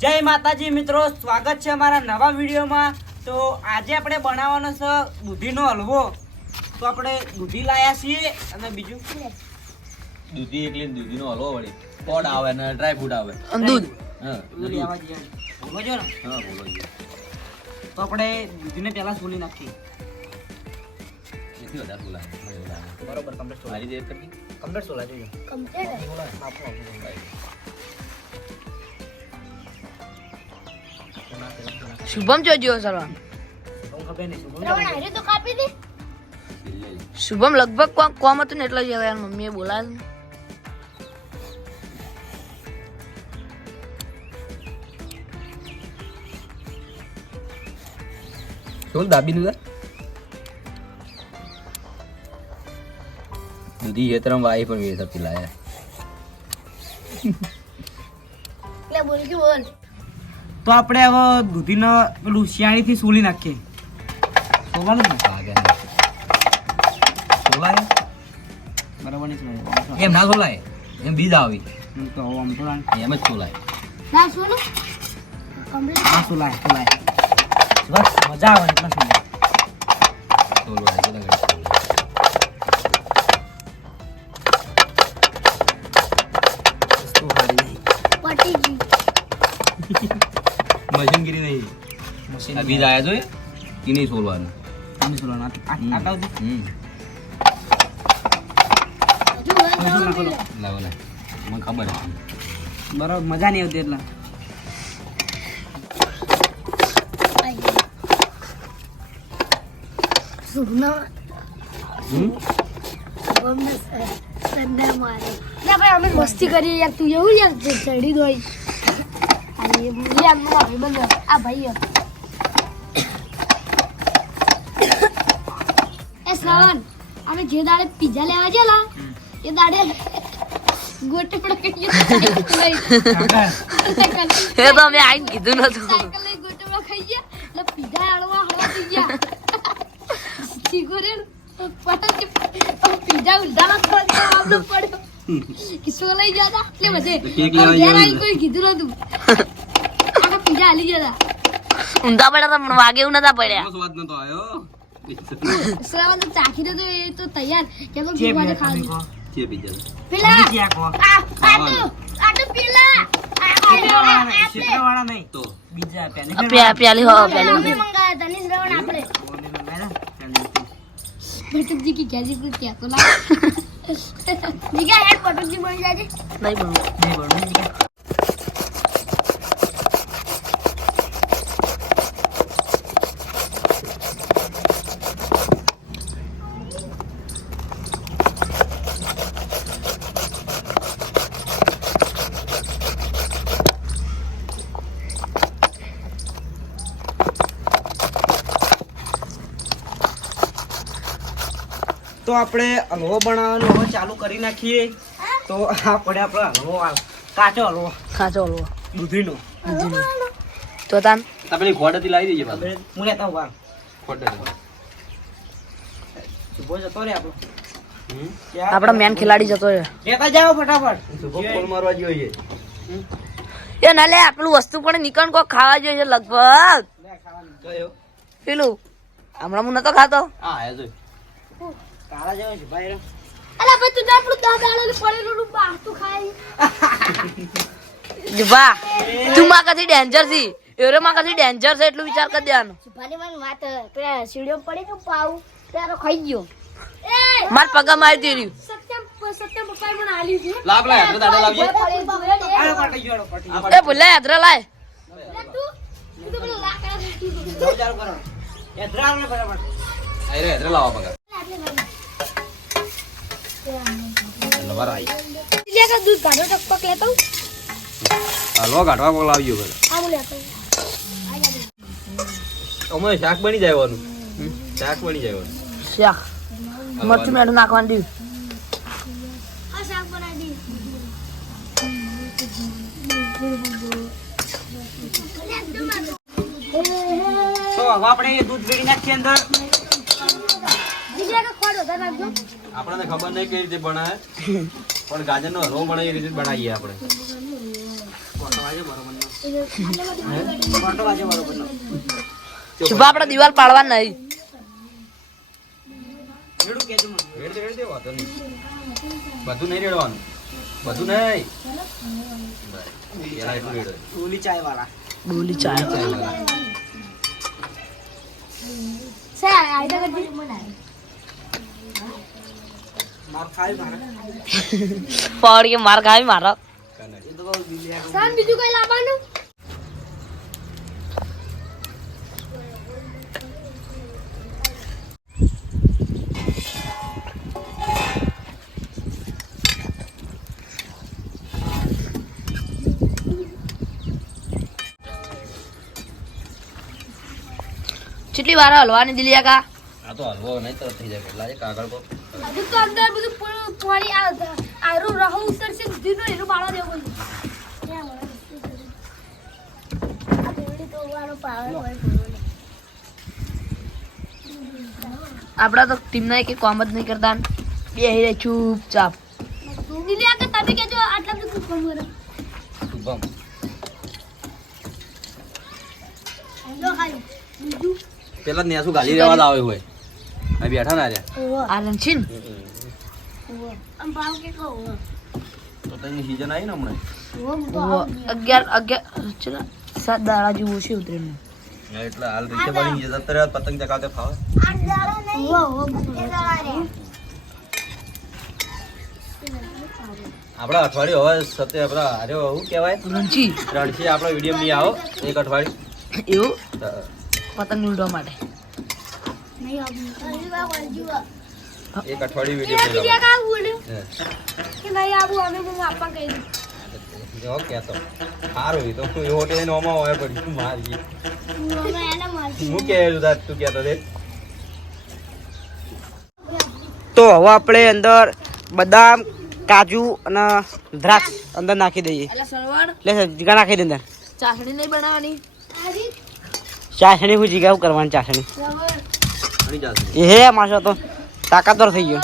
જય માતાજી મિત્રો સ્વાગત છે અમારા નવા વિડીયોમાં. તો આજે આપણે બનાવવાનો છે દૂધીનો હલવો. તો આપણે દૂધી લાયા છીએ અને બીજું શું? દૂધી એકલી ને દૂધીનો હલવો વળી. પોડ આવે ને ડ્રાય ફ્રૂટ આવે? દૂધ. હા. બોલો ને? હા બોલો જી. તો આપણે દૂધીને પહેલા સોલી નાખીએ. એથી વધારે લાગે. બરોબર કમ્પ્લીટ સોલા કમ્પ્લીટ સોલા જોઈએ આપો, આપો. શુભમ જોજો સલવાન તો ખબર નહીં શું બોલો. શુભમ લગભગ કોમ કોમ હતું ને એટલે જ હવે યાર મમ્મીએ બોલાવ્યું શું દાબી નું દૂધી હેતરમ વાઈ પણ વેતા પીલાયા તો આપણે હવે દૂધીનો પેલું શિયાળીથી સોલી નાખીએ. સોવાનું જ ને? સોલાય? બરાબર નહીં. એમ ના સોલાય. એમ બીજ આવી. તો આમ તો એમ જ સોલાય. સોલાય સોલાય. બસ મજા આવે એટલા સોલાય સોલાય. મશીનગીરી. નહીં મશીન આ બીજ આયા જોઈએ એ? નહીં સોલવાનું નહીં આ- આટલા સુધી? મને ખબર બરાબર મજા નહીં આવતી એટલે. હમ? અમે મસ્તી કરી યાર. તું એવું યાર ચડી દો અને યાર મારા ભાઈ બંધ આ ભાઈ એ શ્રાવણ અમે જે દાડે પીઝા લેવા ગયેલા એ દાડે ગોટે પડ એ તો અમે આઈને કીધું નતું. સાયકલ લઈ ગોટે ખાઈ ગયા એટલે પીઝા હળવા હળવા થઈ ગયા ચીકો રે પટલ પીઝા ઉલટાના થોડા આપડે પડ્યો કિસ્સો લઈ ગયા તા એટલે કેક ઘેર જવાનું કોઈ કીધું નતું. હાલી ગયા ઊંધા પડ્યા તા પણ વાગે એવું નતા પડ્યા. સ્વાદ નતો આવ્યો તા શ્રાવણ તો ચાખીને તો એ તો તૈયાર. કે તો બે તમે છે બીજા પેલા ક્યાં આ આ તો આ તો પેલા નહીં, આપણે શેતરવાળા નહીં. તો બીજા પેલી આ પ્યા- પ્યાલી હો પ્યાલી આપણે મંગાયા હતા ને શ્રાવણ આપણે ઓલી મંગાયા ને, પેલી. બટુકજી કી ગેજી કોઈ કહેતો ના જીગા હેડ બટુકજી બની જાજે નહીં બનવું નહીં બરોબર, બીજા. તો આપણે હલવો બનાવવાનો. હવે ચાલુ કરી નાખીએ. તો આપણે આપણો હલવો કાચો હલવો. કાચો હલવો. દૂધીનો. તો તાન? આપણે ઘોડેથી લાવી દઈએ પાછું. હું લેતા ઊભા. ખોડેથી. શુભો જતો રે આપણો. હમ? મેન ખેલાડી જતો રે લેતા જાઓ ફટાફટ. સુભો ફોન મારવા જોઈએ એ ના લે આપણું વસ્તુ પણ નીકળ કોક ખાવા જોઈએ લગભગ. લે, ખાવાનું. કયો? પેલું. હમણાં હું નતો ખાતો. હા જોઈ. કાળા જેવો છે ભાઈ રે. અલા ભાઈ તું આપણું દાદા આલે પડેલું નું બાહતું ખાઈ વાહ તું માં કદી ડેન્જરથી એરો માં કદી ડેન્જર છે એટલું વિચાર કરી દેવાનું સુભાની મને વાત પેલા સીડીઓ પડી તું પાઉ ત્યારે ખાઈ ગયો. એ! માર પગા મારી દીધી. સત્યમ સત્યમ પપ્પાએ મને આલી છે. લાભ લાય હેઠળ દાદા લાવીએ. પડે ને. આલો પાટી જોડો પાટી એ ભૂલે હદરા લાય. તું તું તો પેલો લાકડા કરો. ને ફટાફટ. આયરે હેઠળ લાવવા પગા લવાર આઈ લે કા દૂધ કાઢો ટકપક લેતો હું. હલવા કાઢવા કોલ આવજો ઘરે આ હું લેતો અમે અમારે શાક બની જવાનું શાક બની જવાનું શાક. મરચું મેઠું નાખવાનું દીધું. આ શાક બનાવી તો હવે આપણે દૂધ ભેળી નાખીએ અંદર. બીજા કે ખોડ નાખજો આપણને ખબર નહીં કઈ રીતે બનાવે પણ ગાજરનો હલવો બનાવી એ રીતે બનાવીએ આપણે. નો. શુભા આપણે દિવાલ પાડવા નહીં. બધું નહીં રેડવાનું. બધું નહીં. ઓલી ચાય. વાળા ચાય વાળા પડ કે માર. ખાવી મારો સાન બીજું કઈ લાવવાનું? કેટલી વાર હલવાની દિલિયા કા આ તો હલવો નહીં તો થઈ જાય. કેટલા છે કાગળ પર હજુ તો અંદર બધું પાણી આરું રહો ઉતરશે સુધીનો એનું બાળો દેવો આપણા તો ટીમના એક કામ જ નહીં કરતા બે હીરે ચૂપચાપ. દિલી આગળ તમે કેજો આટલા બધું શુભમ. બીજું? પેલા નેસું ગાલી રેવા આવે હોય. અહીં બેઠા ના રે આ રણછીન આમ ભાવ તો તઈ સીઝન આવી ને હમણાં અગિયાર અગિયાર ચલો સાત દાડા જેવું છે ઉતરેલું હા, એટલે હાલ રીતે બની ગયા જતા પતંગ ચગાવતે ફાવે આપણા અઠવાડિયું હવે સત્ય આપણા અરે શું કહેવાય રણછી રણથી આપણો વીડિયો નહીં આવો એક અઠવાડિયું એવું પતંગ લૂંટવા માટે એક અઠવાડિયું વીડિયો બોલ્યું કે ભાઈ આવું અમે હું આપવા કહી દઉં જો કહેતો સારું તો હું એવો ટેન ઓમાં હોય પડી તું મારી હું કે તું કેતો દે તો હવે આપણે અંદર બદામ કાજુ અને દ્રાક્ષ અંદર નાખી દઈએ. એટલે જીગા નાખી દે અંદર. ચાસણી નહીં બનાવવાની? ચાસણી હું જીગા કરવાની ચાસણી. હે માસો તો. તાકાતવર થઈ ગયો.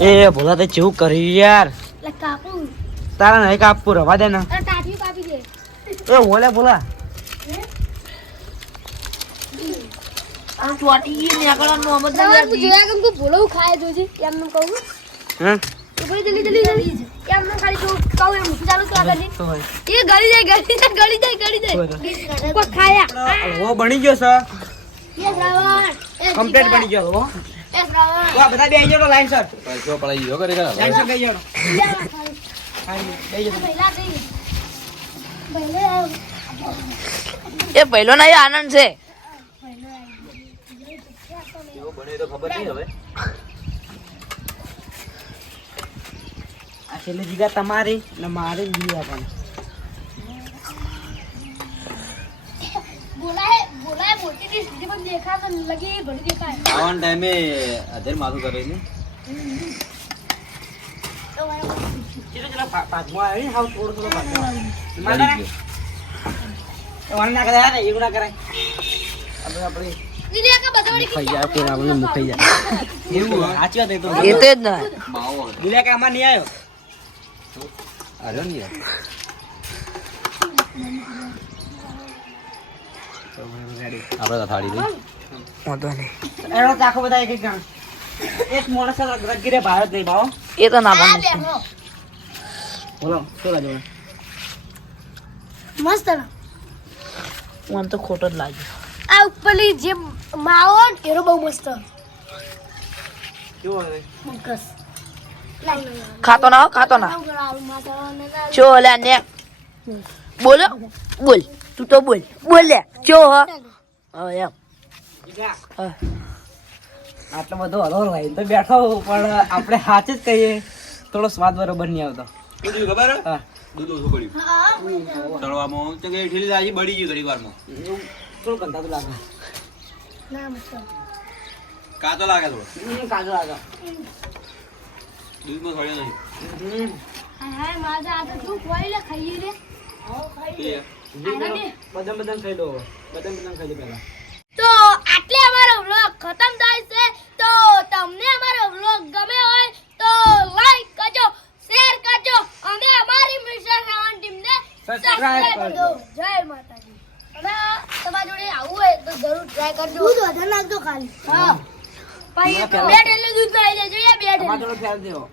એ ભોલા તે જેવું કરી યાર. તારા નહીં કાપવું રવા દે ને. એ બોલે ભોલા. ભૂલો ખાય જોજે એમને કહું. હા? તો જલ્દી જલ્દી. ખાલી કહું એમ ચાલુ તો આગળ એ ગળી જાય ગળી જાય ગળી જાય ગળી જાય. કોઈ ખાયા. હલવો બની ગયો કમ્પ્લીટ બની બધા બે લાઈન સર પૈસો પડાઈ ગયો કરી લાઈન સર બે એ પહેલો ના આનંદ છે. બને તો ખબર નહીં હવે. છેલ્લે જીગા તમારી ને મારી બીજા પણ બોલાય બોલાય મોટી ની સ્થિતિ પણ દેખા તો લગી ઘણી દેખાય આવવાના ટાઈમે અધેર મારું કરે છે એ તો જ ને કે આમાં નહીં આવ્યો અરે ને આપણે તો થાળી દઈ વાંધો નહીં. એનો ચાખો બધા એક એક એક માણસ રગીરે ભારત નહીં ભાવ. એ તો ના બને બોલો શું લાગે મસ્ત મને તો ખોટો જ લાગ્યો આ ઉપરલી જે માવો એરો બહુ મસ્ત. કેવો હવે બકસ ખાતો ના હો, ખાતો ના. ચો લે ને. બોલો બોલ. તું તો બોલ. બોલ લે. ચો હ. હવે એમ. આટલો બધો હલો લઈને તો બેઠો પણ આપણે હાથ જ કહીએ થોડો સ્વાદ બરોબર નહીં આવતો. ખબર હા? દૂધ ઓછું પડ્યું. તળવામાં તો કે ઠેલી દાજી બળી ગયું ઘડી વારમાં. થોડું કંટાળું લાગે. કાચો લાગે થોડો. હમ, લાગે. દૂધમાં થોડ્યો નહીં. હા માજા આ તો શું ખવાઈ લે ખાઈએ લે. એ. બદામ બદામ ખાઈ લો બદામ બદામ ખાઈ લો પહેલા. તો આટલે અમારો વ્લોગ ખતમ થાય છે. તો તમને અમારો વ્લોગ ગમે હોય તો લાઈક કરજો શેર કરજો અને અમારી મિશન રાવણ ટીમ સબસ્ક્રાઇબ કરજો. જય માતાજી. અને તમારી જોડે આવું હોય તો જરૂર ટ્રાય કરજો. દૂધ વધારે નાખજો ખાલી. હા. બેટ એટલે દૂધ લઈ લેજો યા જોડે દેવો.